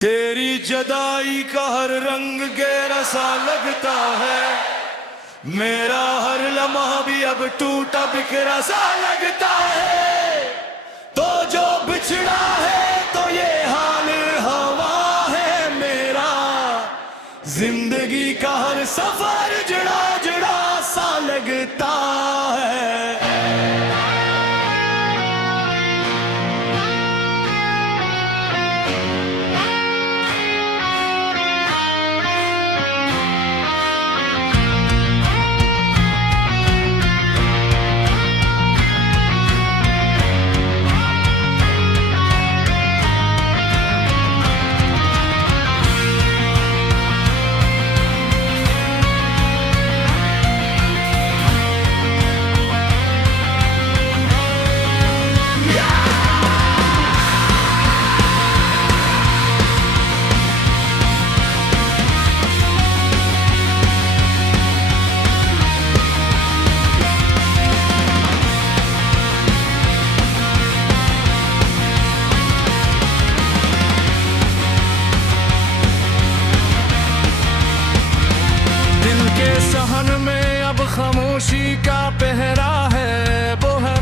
तेरी जदाई का हर रंग गहरा सा लगता है, मेरा हर लम्हा भी अब टूटा बिखरा सा लगता है। तो जो बिछड़ा है तो ये हाल हवा है मेरा, जिंदगी का हर सफर जुड़ा जुड़ा सा लगता है। सहन में अब खामोशी का पहरा है, वो है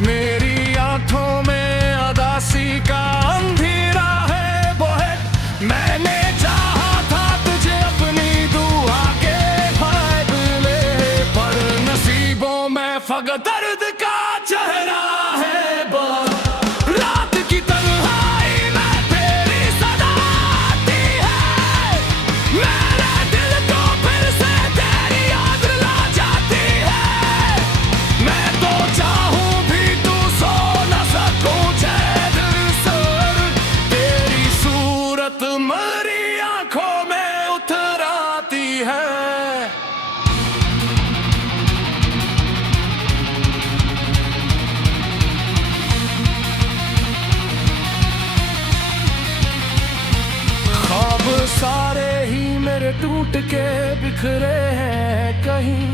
मेरी आंखों में अदासी का अंधेरा है, वो है मैंने चाहा था तुझे अपनी दुआ के फायदे, पर नसीबों में फकत दर्द का चेहरा है। रात की तन्हाई में तेरी सदा आती है, मेरे दिल को फिर से तेरी याद ला जाती है। मैं तो चाहूं भी तू सो न सकूं चैन से, तेरी सूरत मेरी आंखों में उतर आती है। ख्वाब सारे ही मेरे टूट के बिखरे हैं, कहीं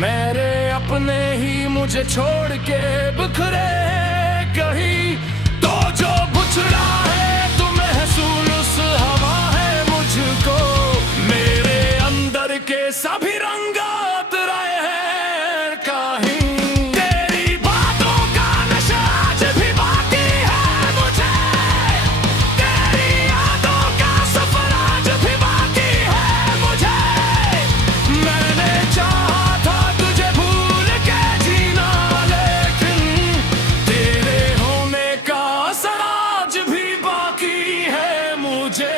मेरे अपने ही मुझे छोड़ के बिखरे हैं कहीं। तो जो बिछड़ा है तो महसूस हवा है मुझको, मेरे अंदर के सभी रंग उतराए हैं कहीं। तेरी बातों का नशा आज भी बाकी है मुझे, तेरी यादों का सफर आज भी बाकी है मुझे। मैंने चाहा था तुझे भूल के जीना, लेकिन तेरे होने का असर आज भी बाकी है मुझे।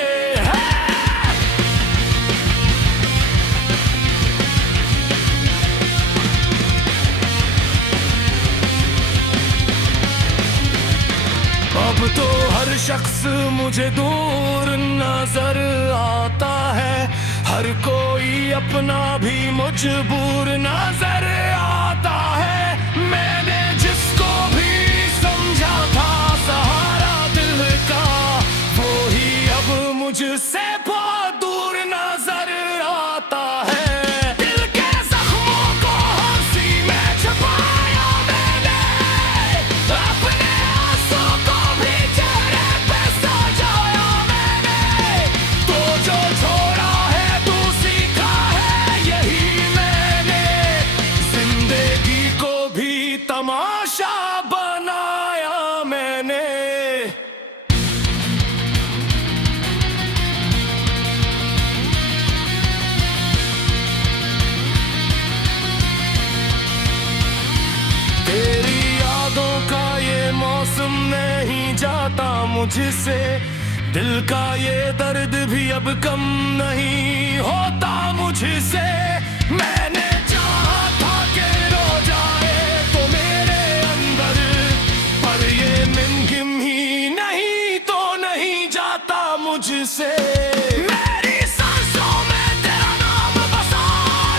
अब तो हर शख्स मुझे दूर नजर आता है, हर कोई अपना भी मजबूर नजर आता है। मैंने जिसको भी समझा था सहारा दिल का, वो ही अब मुझसे बहुत दूर नजर आता है। दिल के जख्मों को हंसी में छुपाया मैंने, अपने आंसू को भी चेहरे पे सजाया मैंने। तो जो छोड़ा है तू सीखा है यही मैंने, जिंदगी को भी तमाशा बनाया मैंने। तेरी यादों का ये मौसम नहीं जाता मुझसे, दिल का ये दर्द भी अब कम नहीं होता मुझसे। मैंने चाहा था कि रो जाए तो मेरे अंदर, पर ये मुमकिन ही नहीं तो नहीं जाता मुझसे। मेरी सांसों में तेरा नाम बसा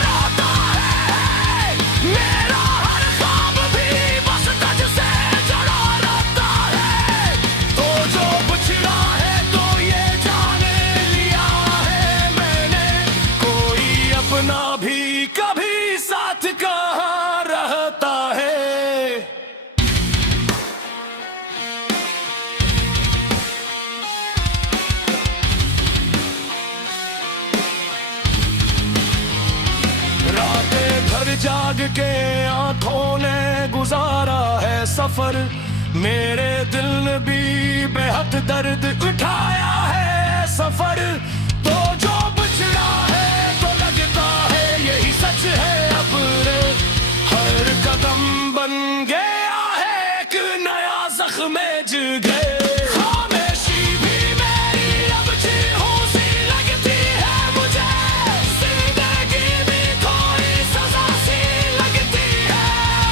रहता है, मेरा हर ख्वाब भी बस तुझसे जुड़ा रहता है। तो जो बिछड़ा है तो ये जान लिया है मैंने, कोई अपना भी कभी साथ कहाँ रहता है। जाग के आंखों ने गुजारा है सफर, मेरे दिल ने भी बेहद दर्द उठाया है सफर। तो जो बिछड़ा है तो लगता है यही सच है अब रे, हर कदम बन गया है एक नया जख्म जिगर। खामोशी भी मेरी अब चीखों सी लगती है मुझे, जिंदगी भी कोई सजा सी लगती है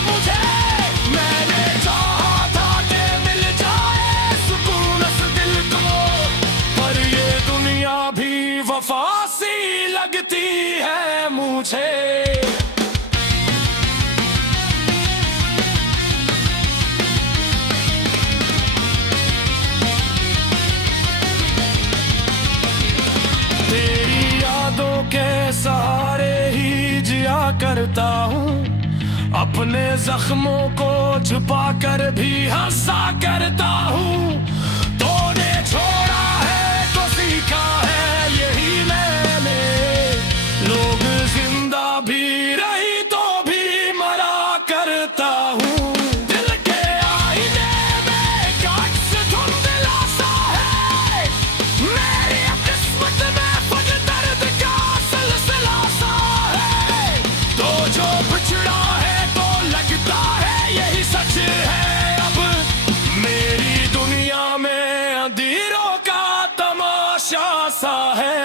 मुझे। मैंने चाहा था कि मिल जाए सुकून इस दिल को, पर ये दुनिया भी वफा सी लगती है मुझे। तेरी यादों के सहारे ही जिया करता हूँ, अपने जख्मों को छुपा कर भी हंसा करता हूँ। तूने छोड़ा है तो सीखा है यही मैंने, लोग जिंदा भी रही तो भी मरा करता हूँ। दिल के आईने में काट धुंधला सा है, मेरी किस्मत में फट दर्द का सिलसिला सा है। तो जो बिछड़ा है तो लगता है यही सच है अब, मेरी दुनिया में अंधेरों का तमाशा सा है।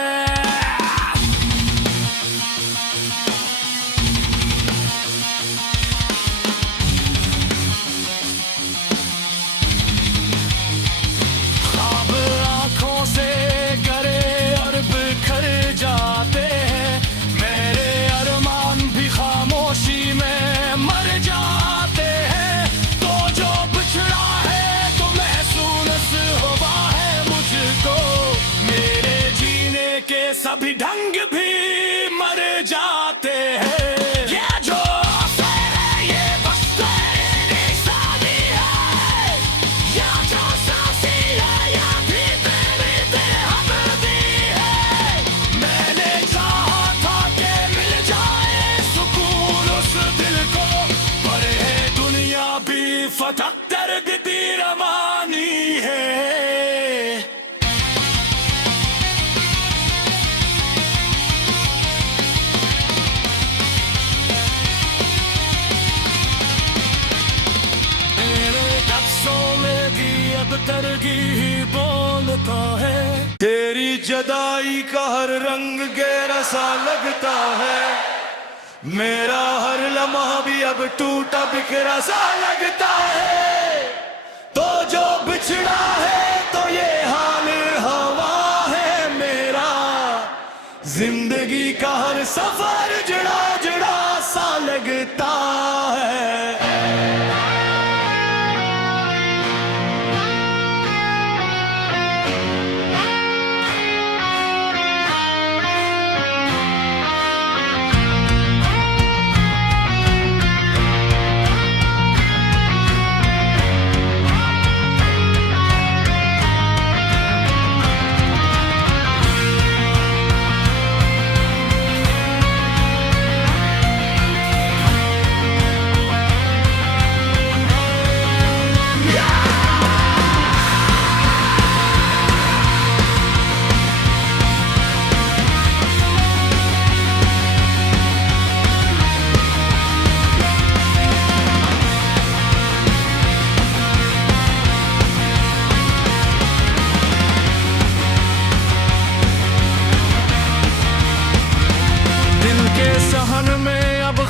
ख्वाब आंखों से करे और बिखर जाते हैं, मेरे अरमान भी खामोशी में मर जाते हैं। तो जो बिछड़ा है तो महसूस हुआ है मुझको, मेरे जीने के सभी ढंग भी मर जाते हैं। ये जो असर है ये बस तेरी निशानी है, या जो सांसी है या भी तेरी बेहमदी है। मैंने चाहा था कि मिल जाए सुकून उस दिल को, पर है दुनिया भी फतह दर्द दी रवानी है। तेरे नक्शों में भी अब तरगी ही बोलता है, तेरी जदाई का हर रंग गहरा सा लगता है, मेरा हर लम्हा भी अब टूटा बिखरा सा लगता है। तो जो बिछड़ा है तो ये हाल हवा है मेरा, जिंदगी का हर सफर जुड़ा जुड़ा सा लगता है।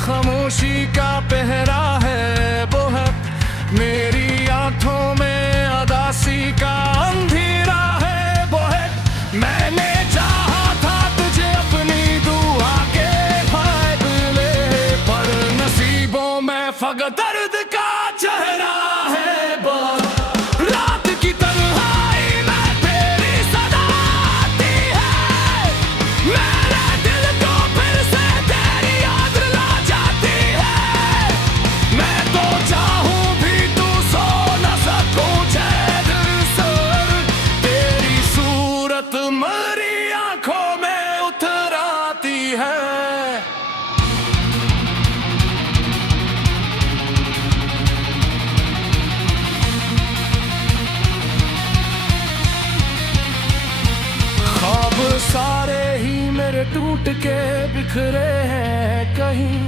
खामोशी का पहरा है वो है, मेरी आंखों में अदासी का अंधेरा है वो है। मैंने चाहा था तुझे अपनी दुआ के फायदे, पर नसीबों में फकत दर्द का चेहरा है वो। रात की तन्हाई में तेरी सदा आती है, मेरे दिल को फिर से तेरी याद ला जाती है। मैं तो चाहूं भी तू सो न सकूं चैन से, तेरी सूरत मेरी आंखों में उतर आती है। सारे ही मेरे टूट के बिखरे हैं कहीं,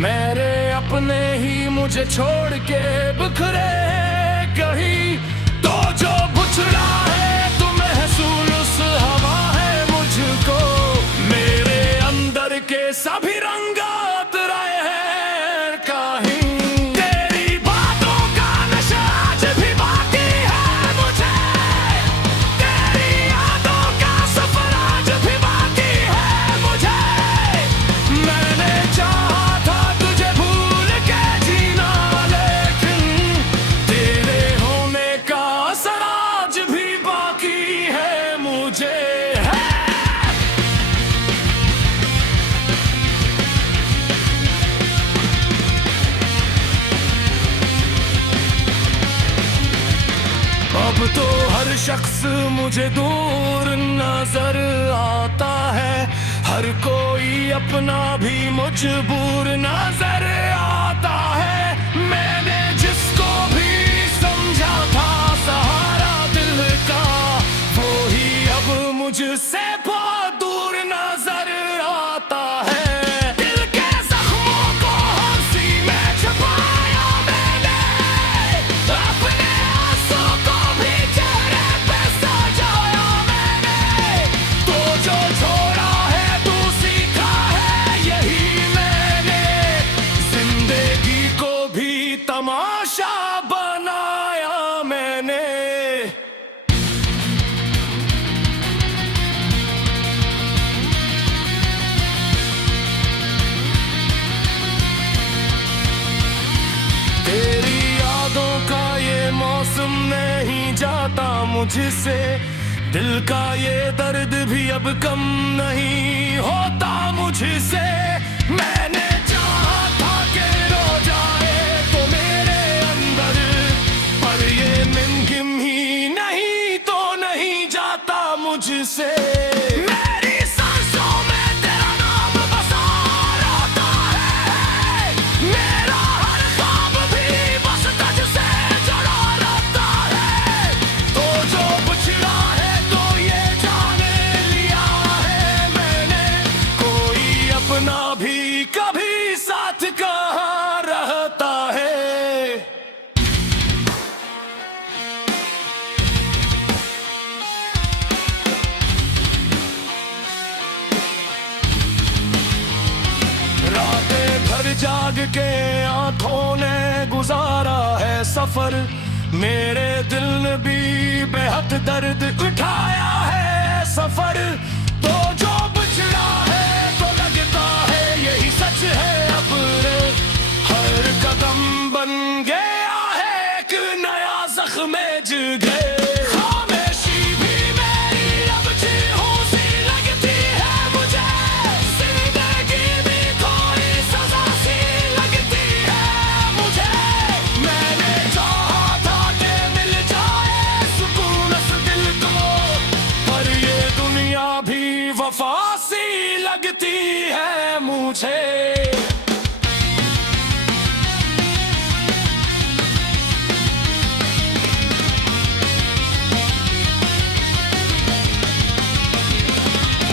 मेरे अपने ही मुझे छोड़ के बिखरे हैं कहीं। तो जो बुछड़ा है तो महसूस हवा है मुझको, मेरे अंदर के सभी रंग उतराए हैं कहीं। तेरी बातों का नशा आज भी बाकी है मुझे, तेरी यादों का सफर आज भी बाकी है मुझे। मैंने चाहा था तुझे भूल के जीना, लेकिन तेरे होने का असर आज भी बाकी है मुझे। अब तो हर शख्स मुझे दूर नजर आता है, हर कोई अपना भी मजबूर नजर आता है। मैंने जिसको भी समझा था सहारा दिल का, वो ही अब मुझसे बहुत दूर नजर आता है। दिल के जख्मों को हंसी में छुपाया मैंने, अपने आंसू को भी चेहरे पे सजाया मैंने। तो जो छोड़ा है तू सीखा है यही मैंने, जिंदगी को भी तमाशा बनाया मैंने। तेरी यादों का ये मौसम नहीं जाता मुझसे, दिल का ये दर्द भी अब कम नहीं होता मुझसे। मैंने चाहा था कि रो जाए तो मेरे अंदर, पर ये मुमकिन ही नहीं तो नहीं जाता मुझसे। मेरी सांसों में तेरा नाम बसा रहता है, मेरा हर ख्वाब भी बस तुझसे जुड़ा रहता है। तो जो बुछड़ा है तो ये जान लिया है मैंने, कोई अपना भी कभी साथ कहाँ रहता है। रातें भर जाग के आंखों ने गुजारा है सफर, मेरे दिल ने भी बेहद दर्द उठाया है सफर। तो जो बिछड़ा है तो लगता है यही सच है अब रे, हर कदम बन गया है एक नया जख्म जिगर। खामोशी भी मेरी अब चीखों सी लगती है मुझे, जिंदगी भी कोई सजा सी लगती है मुझे। मैंने चाहा था कि मिल जाए सुकून इस दिल को, पर ये दुनिया भी वफा सी लगती है मुझे।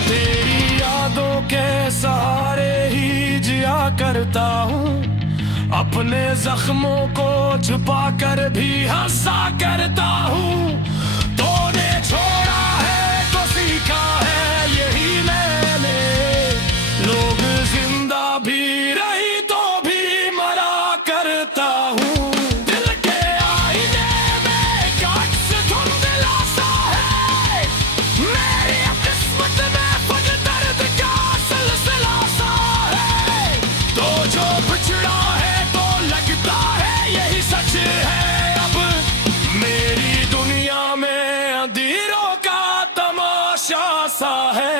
तेरी यादों के सहारे ही जिया करता हूँ, अपने जख्मों को छुपा कर भी हंसा करता हूँ। तूने छोड़ा है तो सीखा है यही मैंने, लोग जिंदा भी रही तो भी मरा करता हूँ। दिल के आईने में एक अक्स धुंधला सा है, मेरी किस्मत में खुद दर्द का सिलसिला सा है। तो जो बिछड़ा है तो लगता है यही सच है अब, मेरी दुनिया में अंधेरों का तमाशा सा है।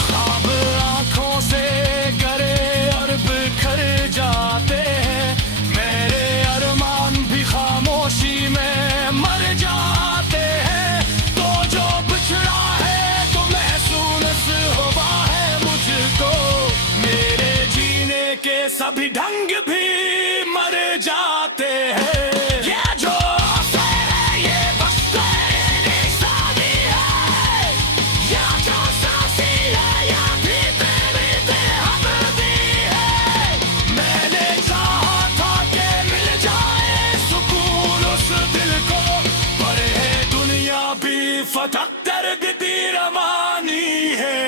ख्वाब आंखों से करे और बिखर जाते हैं, मेरे अरमान भी खामोशी में मर जाते हैं। तो जो बिछड़ा है तो महसूस हुआ है मुझको, मेरे जीने सभी ढंग भी मर जाते हैं। ये जो है ये बस तेरी निशानी है, या जो सांसी है या भी तेरी बेहमदी है। मैंने चाहा था कि मिल जाए सुकून उस दिल को, पर है दुनिया भी फटक दर्द दी रवानी है।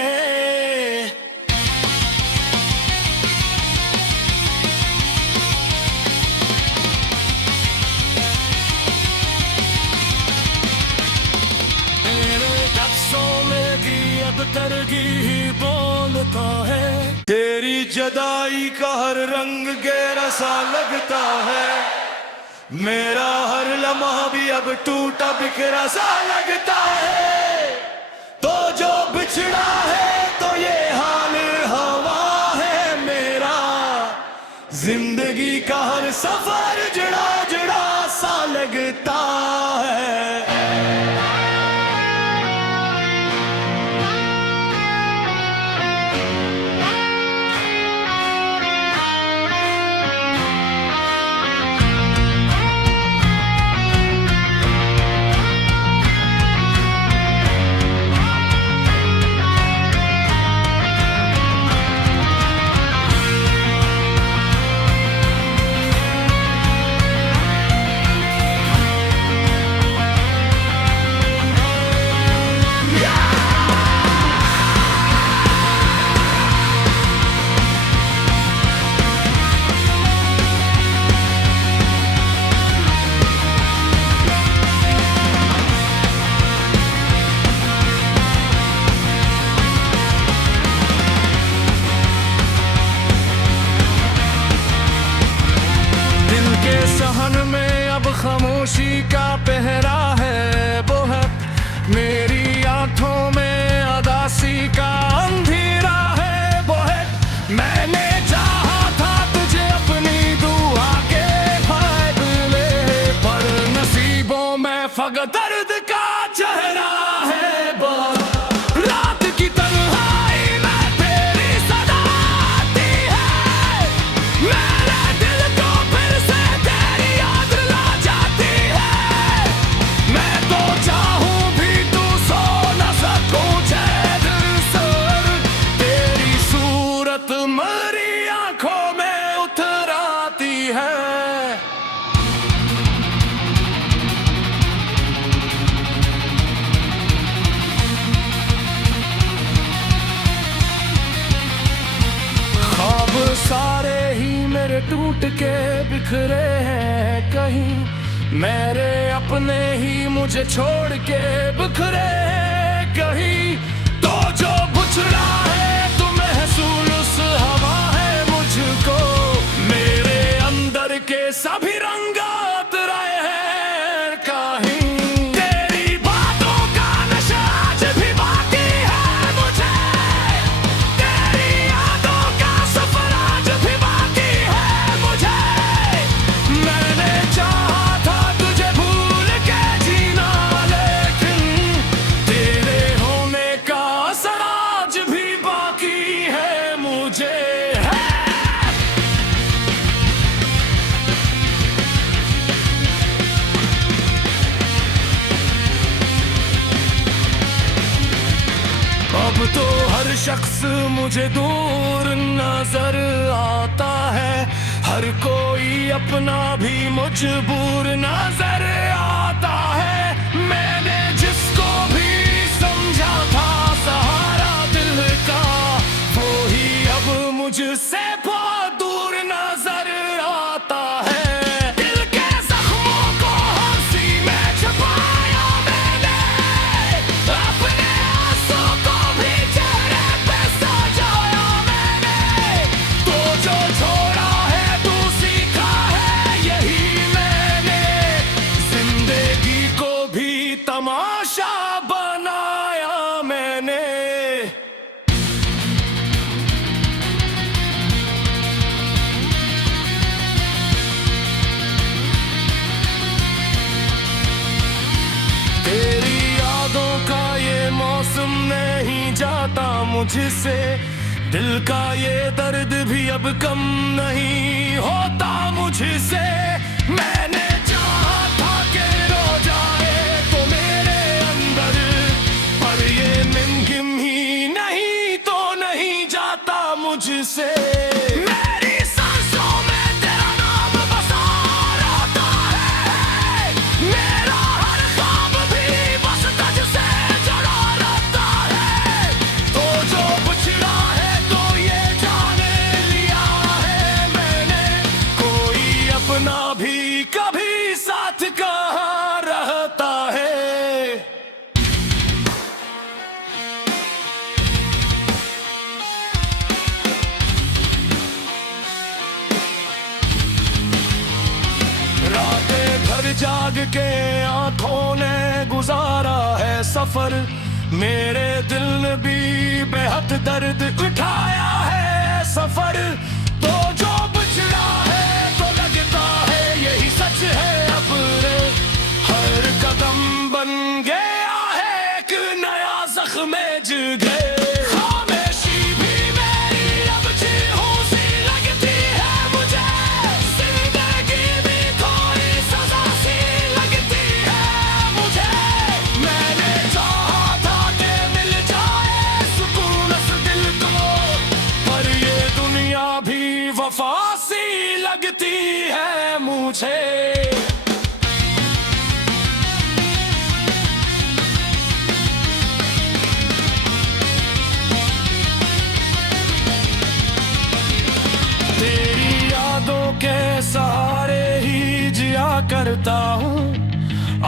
तरगी ही बोलता है, तेरी जदाई का हर रंग गहरा सा लगता है। मेरा हर लम्हा भी अब टूटा बिखरा सा लगता है। तो जो बिछड़ा है तो ये हाल हवा है मेरा, जिंदगी का हर सफर जुड़ा जुड़ा सा लगता है। सहन में अब खामोशी का पहरा है, वो है मेरी आंखों में अदासी का अंधेरा है। वो है मैंने चाहा था तुझे अपनी दुआ के फायदे, पर नसीबों में फकत दर्द का चेहरा है। रात की तन्हाई में तेरी सदा आती है, मेरे दिल को फिर से तेरी याद ला जाती है। मैं तो चाहूं भी तू सो न सकूं चैन से, तेरी सूरत मेरी आंखों में उतर आती है। ख्वाब सारे ही मेरे टूट के बिखरे हैं कहीं, मेरे अपने ही मुझे छोड़ के बिखरे हैं कहीं। तो जो बिछड़ा है तो महसूस हवा है मुझको, मेरे अंदर के सभी रंग उतराए हैं कहीं। तेरी बातों का नशा आज भी बाकी है मुझे, तेरी यादों का सफर आज भी बाकी है मुझे। मैंने चाहा था तुझे भूल के जीना, लेकिन तेरे होने का असर आज भी बाकी है मुझे। अब तो हर शख्स मुझे दूर नजर आता है, हर कोई अपना भी मजबूर नजर आता है। मैंने जिसको भी समझा था सहारा दिल का, वो ही अब मुझसे बहुत दूर नजर आता है। दिल के जख्मों को हंसी में छुपाया मैंने, अपने आंसू को भी चेहरे पे सजाया मैंने। तो जो छोड़ा है तू सीखा है यही मैंने, जिंदगी को भी तमाशा बनाया मैंने। तेरी यादों का ये मौसम नहीं जाता मुझसे, दिल का ये दर्द भी अब कम नहीं होता मुझसे। मैंने चाहा था कि रो जाए तो मेरे अंदर, पर ये मुमकिन ही नहीं तो नहीं जाता मुझसे। मेरी सांसों में तेरा नाम बसा रहता है, मेरा हर ख्वाब भी बस तुझसे जुड़ा रहता है। तो जो बिछड़ा है तो ये जाने लिया है मैंने, कोई अपना भी कभी साथ कहाँ रहता है। रातें भर जाग के आंखों ने गुजारा है सफर, मेरे दिल ने भी बेहद दर्द उठाया है सफर। तो जो बिछड़ा है तो लगता है यही सच है अब रे, हर कदम बन गया है एक नया जख्म जिगर। खामोशी भी मेरी अब चीखों सी लगती है मुझे, जिंदगी भी थोड़ी सजा सी लगती है मुझे। मैंने चाहा था कि मिल जाए सुकून इस दिल को, पर ये दुनिया भी वफा सी लगती है मुझे। तेरी यादों के सहारे ही जिया करता हूँ,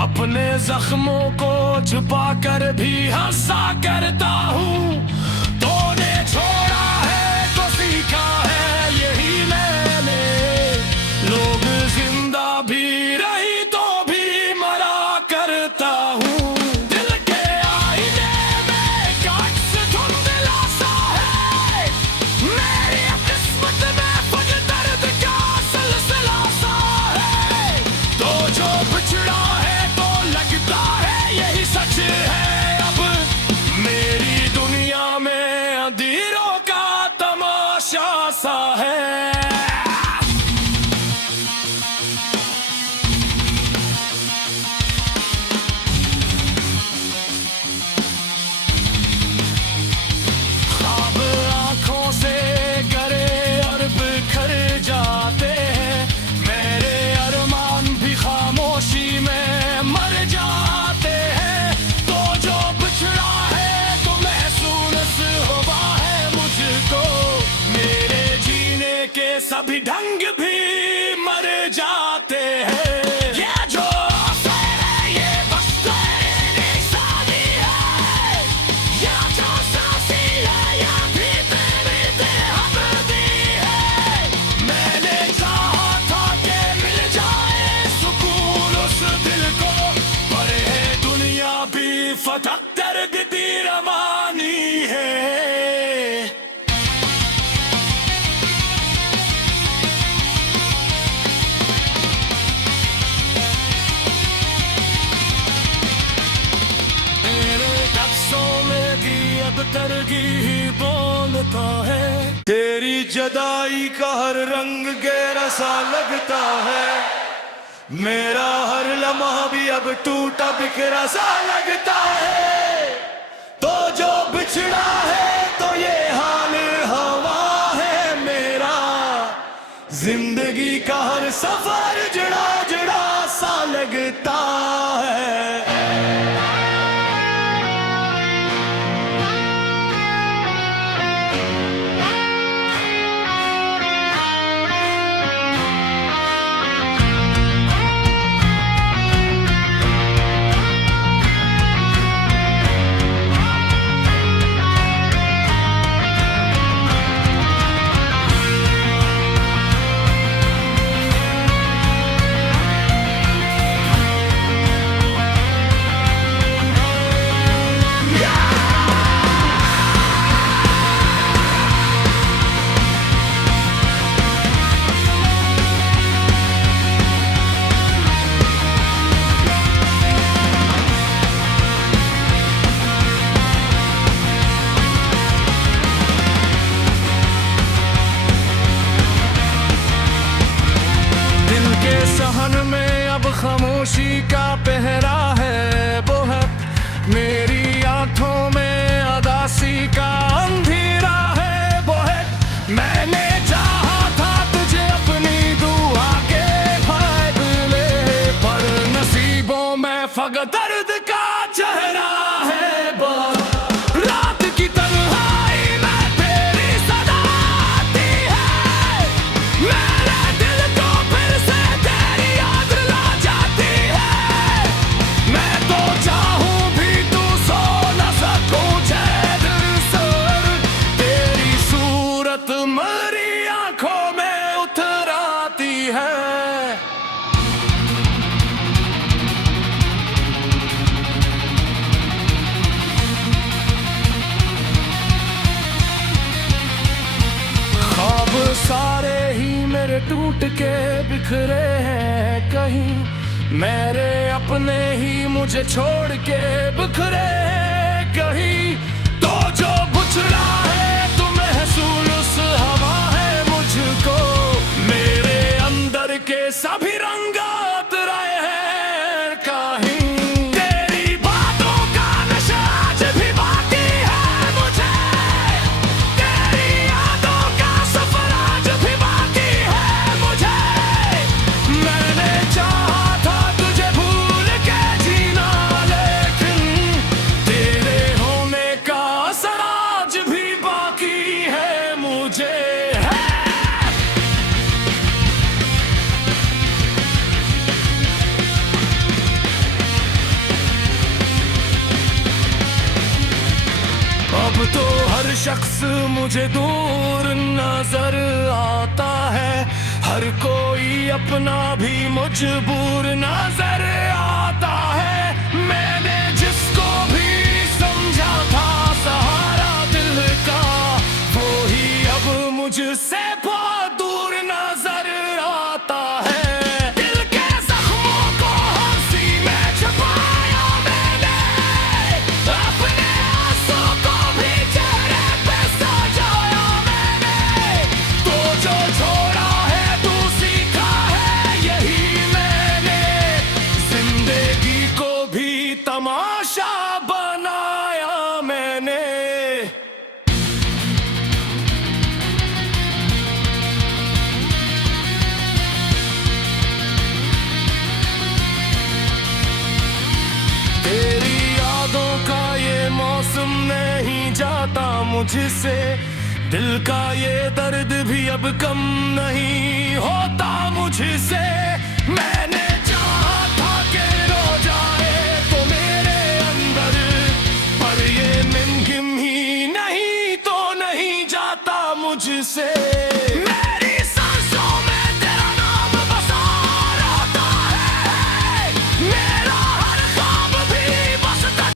अपने जख्मों को छुपा कर भी हंसा करता हूँ। तूने छोड़ा है तो सीखा है यही मैंने, लोग जिंदा भी रही तो भी मरा करता हूँ। दिल के आईने में एक अक्स धुंधला सा है, मेरी किस्मत में खुद दर्द का सिलसिला सा है। तो जो बिछड़ा है तो लगता है यही सच है अब, मेरी दुनिया में अंधेरों का तमाशा सा है। ख्वाब आंखों से गरे और बिखर जाते हैं, मेरे अरमान भी खामोशी में मर जाते हैं। तो जो बिछड़ा है तो महसूस हुआ है मुझको, मेरे जीने के सभी ढंग भी मर जाते हैं। ये जो असर है ये बस तेरी निशानी है, या जो सांसी है या भी तेरी बेहदर्दी है। मैंने चाहा था कि मिल जाए सुकून उस दिल को, पर ये दुनिया भी फतक दर्द दी रवानी है। मेरे लफ्ज़ों में भी अब तरगी ही बोलता है, तेरी जदाई का हर रंग गहरा सा लगता है। मेरा हर लम्हा भी अब टूटा बिखरा सा लगता है। तो जो बिछड़ा है तो ये हाल हवा है मेरा, जिंदगी का हर सफर जुड़ा जुड़ा सा लगता है। जहान में अब खामोशी का पहरा है, वो है मेरी आंखों में अदासी का अंधेरा है, वो है मैंने चाहा था तुझे अपनी दुआ के फायदे, पर नसीबों में फकत दर्द का चेहरा है। रात की तन्हाई में तेरी सदा आती है, मेरे दिल को फिर से तेरी याद ला जाती है। मैं तो चाहूं भी तू सो न सकूं चैन से, तेरी सूरत मेरी आंखों में उतर आती है। ख्वाब सारे ही मेरे टूट के बिखरे हैं, कहीं मेरे अपने ही मुझे छोड़ के बिखरे हैं, कहीं तो जो बुझला है तू महसूस हवा है मुझको, मेरे अंदर के सभी रंग उतराए हैं कहीं। तेरी बातों का नशा आज भी बाकी है मुझे, तेरी यादों का सफर आज भी बाकी है मुझे। मैंने चाहा था तुझे भूल के जीना, लेकिन तेरे होने का असर आज भी बाकी है मुझे। अब तो हर शख्स मुझे दूर नजर आता है, हर कोई अपना भी मजबूर नजर आता है। मैंने जिसको भी समझा था सहारा दिल का, वो ही अब मुझसे बहुत दूर नजर आता है। दिल के जख्मों को हंसी में छुपाया मैंने, अपने आंसू को भी चेहरे पे सजाया मैंने, तो जो छोड़ा है तू सीखा है यही मैंने, जिंदगी को भी तमाशा बनाया मैंने। तेरी यादों का ये मौसम नहीं जाता मुझसे, दिल का ये दर्द भी अब कम नहीं होता मुझसे। मैंने चाहा था कि रो जाए तो मेरे अंदर, पर ये मुमकिन ही नहीं तो नहीं जाता मुझसे।